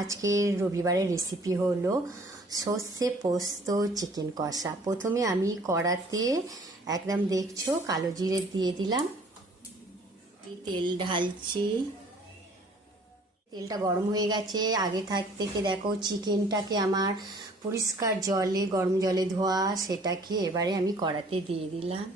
আজকের রবিবারের রেসিপি হলো সর্ষে পোস্ত চিকেন কষা। প্রথমে আমি কড়াতে একদম দেখছো কালো জিরে দিয়ে দিলাম, তেল ঢালছি। তেলটা গরম হয়ে গেছে। আগে থেকে দেখো চিকেনটাকে আমার পরিষ্কার জলে, গরম জলে ধোয়া, সেটাকে এবারে আমি কড়াতে দিয়ে দিলাম।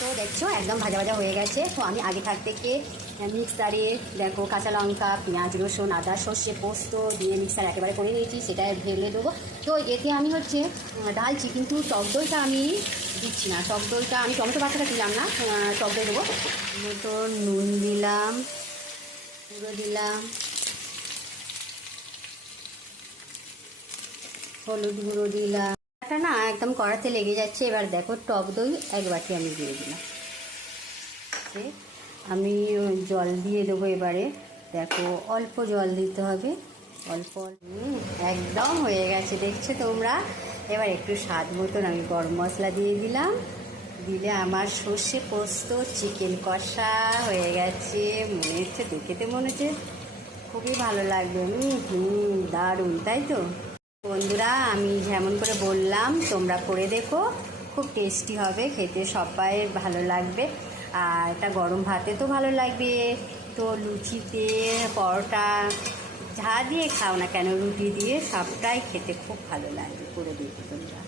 তো দেখছো একদম ভাজা ভাজা হয়ে গেছে। তো আমি আগে থেকে মিক্সারে দেখো কাঁচা লঙ্কা, পেঁয়াজ, রসুন, আদা, সর্ষে পোস্ত দিয়ে মিক্সার একেবারে করে নিয়েছি, সেটা ঢেলে দেবো। তো এতে আমি ঢালছি, কিন্তু টক দইটা আমি দিচ্ছি না। টক দইটা আমি টমেটো বাটাটা দিলাম না, টক দই দেবো। তো নুন দিলাম, গুঁড়ো দিলাম, হলুদ গুঁড়ো দিলাম। এটা না একদম কড়াতে লেগে যাচ্ছে। এবার দেখো টক দই এক বাটি আমি দিয়ে দিলাম। আমি জল দিয়ে দেবো এবারে। দেখো অল্প জল দিতে হবে, অল্প। একদম হয়ে গেছে দেখছো তোমরা। এবার একটু স্বাদ মতন আমি গরম মশলা দিয়ে দিলাম। দিলে আমার সর্ষে পোস্ত চিকেন কষা হয়ে গেছে। মনে হচ্ছে, দেখেতে মনে হচ্ছে খুবই ভালো লাগবে। দারুণ, তাই তো বন্ধুরা? আমি যেমন করে বললাম তোমরা করে দেখো, খুব টেস্টি হবে খেতে, সবাই ভালো লাগবে। আর এটা গরম ভাতে তো ভালো লাগবে, তো লুচিতে, পরোটা, যা দিয়ে খাও না কেন, রুটি দিয়ে সবটাই খেতে খুব ভালো লাগবে। করে দেখো তোমরা।